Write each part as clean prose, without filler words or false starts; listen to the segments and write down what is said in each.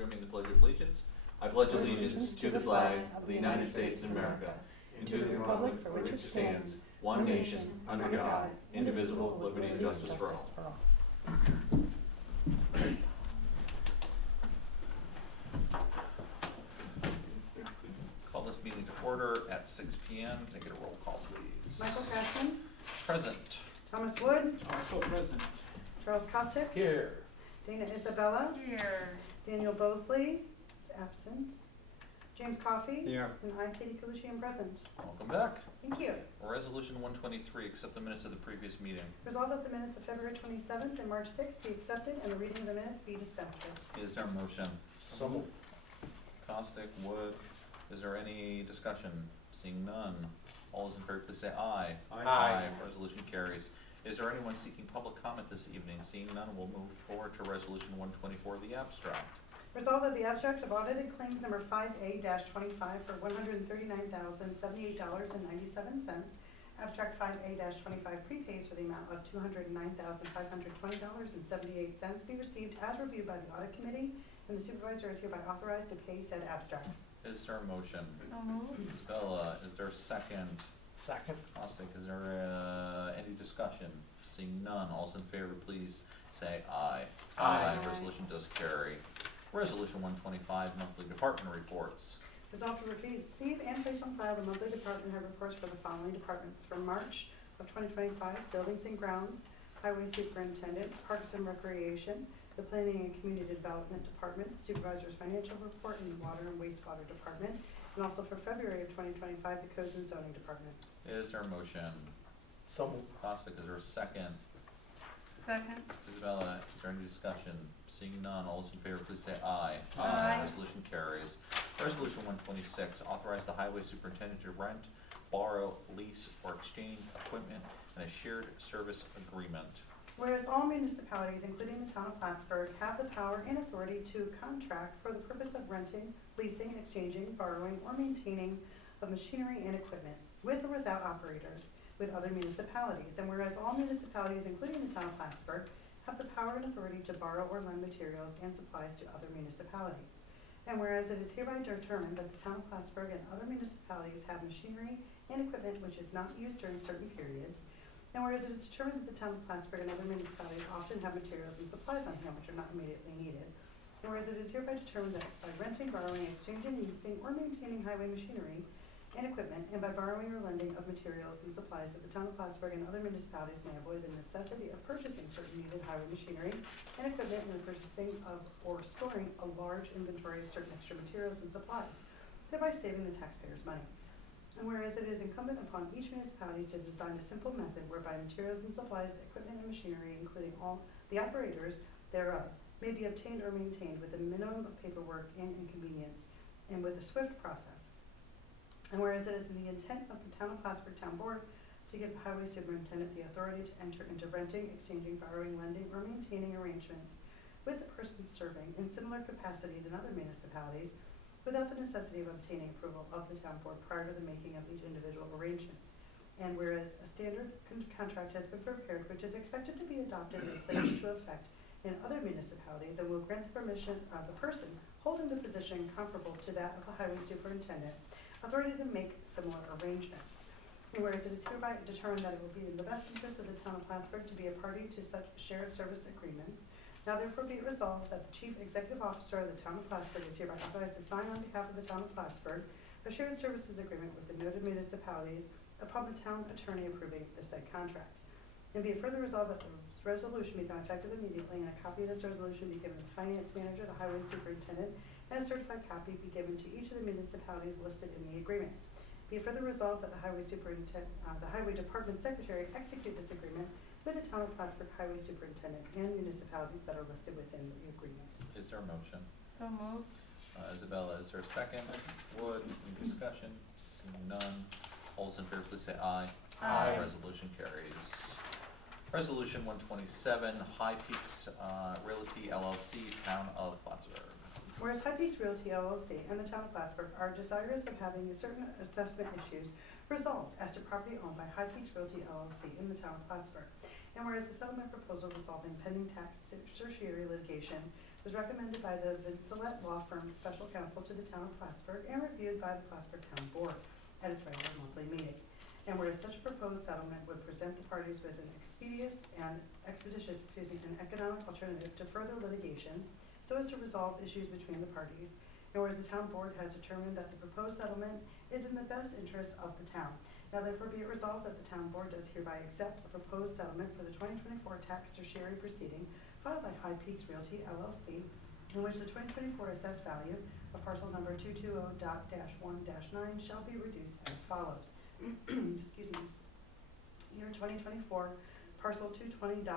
join me in the Pledge of Allegiance? I pledge allegiance to the flag of the United States of America and to the republic for which it stands, one nation, under God, indivisible, with liberty and justice for all. Call this meeting to order at 6 p.m. Can I get a roll call, please? Michael Cashman. Present. Thomas Wood. Also present. Charles Costick. Here. Dana Isabella. Here. Daniel Bosley is absent. James Coffey. Here. And I, Katie Kalushian, present. Welcome back. Thank you. Resolution 123, accept the minutes of the previous meeting. Resolved that the minutes of February 27th and March 6th be accepted and the reading of the minutes be dispensed with. Is there a motion? So moved. Costick, Wood. Is there any discussion? Seeing none. All those in favor, please say aye. Aye. Resolution carries. Is there anyone seeking public comment this evening? Seeing none, we'll move forward to Resolution 124, the abstract. Resolved that the abstract of audited claims number 5A-25 for $139,078.97. Abstract 5A-25 prepays for the amount of $209,520.78 be received as reviewed by the audit committee, and the supervisor is hereby authorized to pay said abstracts. Is there a motion? So moved. Isabella, is there a second? Second. Costick, is there any discussion? Seeing none, all those in favor, please say aye. Aye. Resolution does carry. Resolution 125, monthly department reports. Resolved to receive and place on file the monthly department head reports for the following departments. For March of 2025, Buildings and Grounds, Highway Superintendent, Parks and Recreation, the Planning and Community Development Department, Supervisor's Financial Report, and the Water and Wastewater Department. And also for February of 2025, the Codes and Zoning Department. Is there a motion? So moved. Costick, is there a second? Second. Isabella, is there any discussion? Seeing none, all those in favor, please say aye. Aye. Resolution carries. Resolution 126, authorize the highway superintendent to rent, borrow, lease, or exchange equipment in a shared service agreement. Whereas all municipalities, including the town of Plattsburgh, have the power and authority to contract for the purpose of renting, leasing, exchanging, borrowing, or maintaining of machinery and equipment, with or without operators, with other municipalities. And whereas all municipalities, including the town of Plattsburgh, have the power and authority to borrow or lend materials and supplies to other municipalities. And whereas it is hereby determined that the town of Plattsburgh and other municipalities have machinery and equipment which is not used during certain periods, and whereas it is determined that the town of Plattsburgh and other municipalities often have materials and supplies on hand which are not immediately needed, and whereas it is hereby determined that by renting, borrowing, exchanging, leasing, or maintaining highway machinery and equipment, and by borrowing or lending of materials and supplies, that the town of Plattsburgh and other municipalities may avoid the necessity of purchasing certain needed highway machinery and equipment, and the purchasing of or storing a large inventory of certain extra materials and supplies, thereby saving the taxpayers money. And whereas it is incumbent upon each municipality to design a simple method whereby materials and supplies, equipment and machinery, including all the operators thereof, may be obtained or maintained with a minimum of paperwork and inconvenience, and with a swift process. And whereas it is in the intent of the town of Plattsburgh Town Board to give the highway superintendent the authority to enter into renting, exchanging, borrowing, lending, or maintaining arrangements with the persons serving in similar capacities in other municipalities, without the necessity of obtaining approval of the town board prior to the making of each individual arrangement. And whereas a standard contract has been prepared which is expected to be adopted and placed into effect in other municipalities, and will grant the permission of the person holding the position comparable to that of the highway superintendent authority to make similar arrangements. And whereas it is hereby determined that it will be in the best interest of the town of Plattsburgh to be a party to such shared service agreements, now therefore be it resolved that the Chief Executive Officer of the town of Plattsburgh is hereby authorized to sign on behalf of the town of Plattsburgh a shared services agreement with the noted municipalities upon the town attorney approving the said contract. And be it further resolved that the resolution become effective immediately, and a copy of this resolution be given to the finance manager, the highway superintendent, and a certified copy be given to each of the municipalities listed in the agreement. Be it further resolved that the highway department secretary execute this agreement with the town of Plattsburgh highway superintendent and municipalities that are listed within the agreement. Is there a motion? So moved. Isabella, is there a second? Wood, any discussion? Seeing none, all those in favor, please say aye. Aye. Resolution carries. Resolution 127, High Peaks Realty LLC, Town of Plattsburgh. Whereas High Peaks Realty LLC and the town of Plattsburgh are desirous of having certain assessment issues resolved as to property owned by High Peaks Realty LLC in the town of Plattsburgh. And whereas the settlement proposal resolving pending tax certiorari litigation was recommended by the Vincelet Law Firm Special Counsel to the Town of Plattsburgh and reviewed by the Plattsburgh Town Board at its regular monthly meeting. And whereas such a proposed settlement would present the parties with an expeditious and economic alternative to further litigation so as to resolve issues between the parties. And whereas the town board has determined that the proposed settlement is in the best interest of the town. Now therefore be it resolved that the town board does hereby accept a proposed settlement for the 2024 tax certiorari proceeding filed by High Peaks Realty LLC, in which the 2024 assessed value of parcel number 220.1-9 shall be reduced as follows. Excuse me. Year 2024, parcel 220.1-9,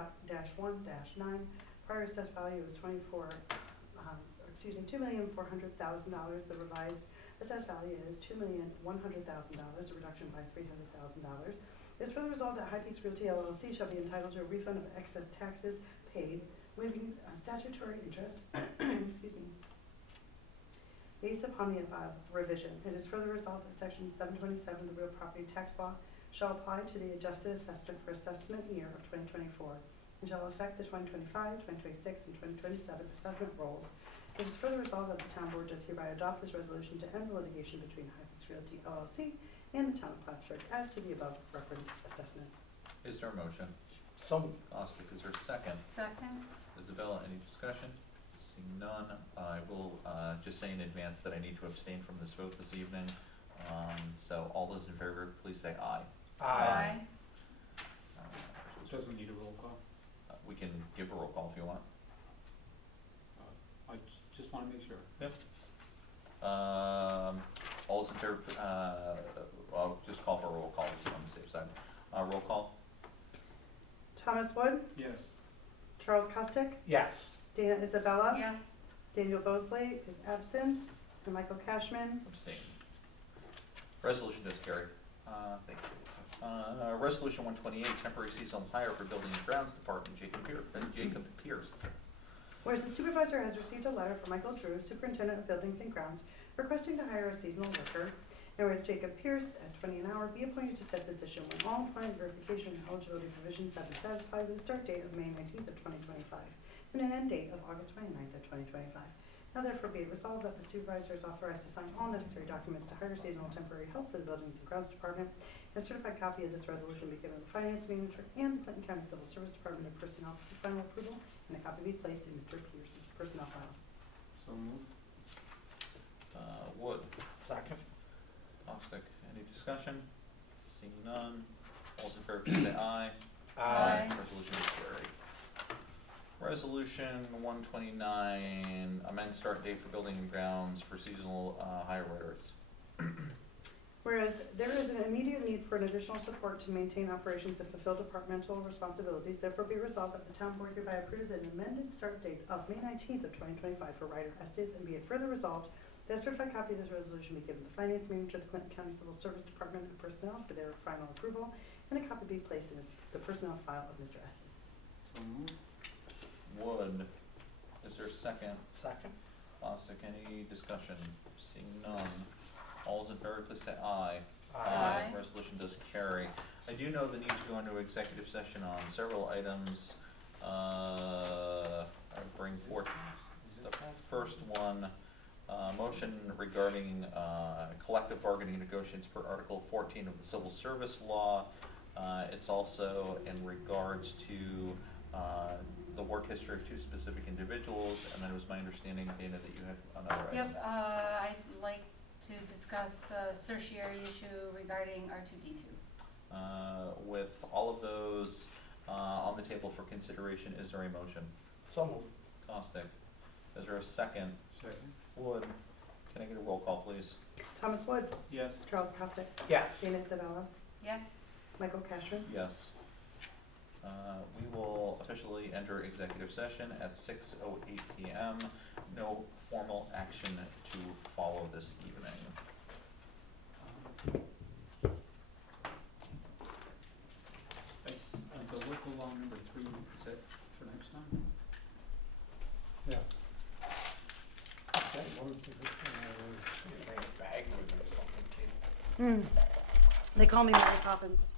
prior assessed value is $2,400,000. The revised assessed value is $2,100,000, a reduction by $300,000. It is further resolved that High Peaks Realty LLC shall be entitled to a refund of excess taxes paid, waiving statutory interest, excuse me, based upon the above revision. It is further resolved that Section 727 of the Real Property Tax Law shall apply to the adjusted assessment for assessment year of 2024 and shall affect the 2025, 2026, and 2027 assessment rolls. It is further resolved that the town board does hereby adopt this resolution to end the litigation between High Peaks Realty LLC and the town of Plattsburgh as to the above referenced assessment. Is there a motion? So moved. Austin, is there a second? Second. Isabella, any discussion? Seeing none, I will just say in advance that I need to abstain from this vote this evening. So all those in favor, please say aye. Aye. Doesn't need a roll call. We can give a roll call if you want. I just want to make sure. Yep. All those in favor, I'll just call for a roll call just on the safe side. Roll call? Thomas Wood, Yes. Charles Costick, Yes. Dana Isabella, Yes. Daniel Bosley is absent, and Michael Cashman. Abstain. Resolution does carry. Thank you. Resolution 128, temporary seasonal hire for Building and Grounds Department, Jacob Pierce. Whereas the supervisor has received a letter from Michael Drew, Superintendent of Buildings and Grounds, requesting to hire a seasonal worker, and whereas Jacob Pierce, at $20 an hour, be appointed to said position when all employment verification and eligibility provisions have been satisfied with a start date of May 19th of 2025 and an end date of August 29th of 2025. Now therefore be it resolved that the supervisor is authorized to sign all necessary documents to hire seasonal temporary help for the Buildings and Grounds Department, and a certified copy of this resolution be given to the Finance Manager and the Clinton County Civil Service Department of Personnel for final approval, and a copy be placed in Mr. Pierce's personnel file. So moved. Wood. Second. Costick, any discussion? Seeing none, all those in favor, please say aye. Aye. Resolution is carried. Resolution 129, amend start date for Building and Grounds for seasonal hire rates. Whereas there is an immediate need for an additional support to maintain operations and fulfill departmental responsibilities, therefore be resolved that the town board hereby approves an amended start date of May 19th of 2025 for Ryder Estes, and be it further resolved that a certified copy of this resolution be given to the Finance Manager of the Clinton County Civil Service Department of Personnel for their final approval, and a copy be placed in the personnel file of Mr. Estes. So moved. Wood, is there a second? Second. Costick, any discussion? Seeing none, all those in favor, please say aye. Aye. Resolution does carry. I do know the need to go into executive session on several items. I bring forth the first one, motion regarding collective bargaining negotiations per Article 14 of the Civil Service Law. It's also in regards to the work history of two specific individuals, and then it was my understanding, Dana, that you had another item. Yep, I'd like to discuss a certiorari issue regarding R2D2. With all of those on the table for consideration, is there a motion? So moved. Costick, is there a second? Second. Wood, can I get a roll call, please? Thomas Wood, Yes. Charles Costick, Yes. Dana Isabella, Yes. Michael Cashman. Yes. We will officially enter executive session at 6:08 p.m. No formal action to follow this evening. The local law number 3, is that for next time? Yeah. Okay, one bag with or something, Kate. They call me Mary Poppins.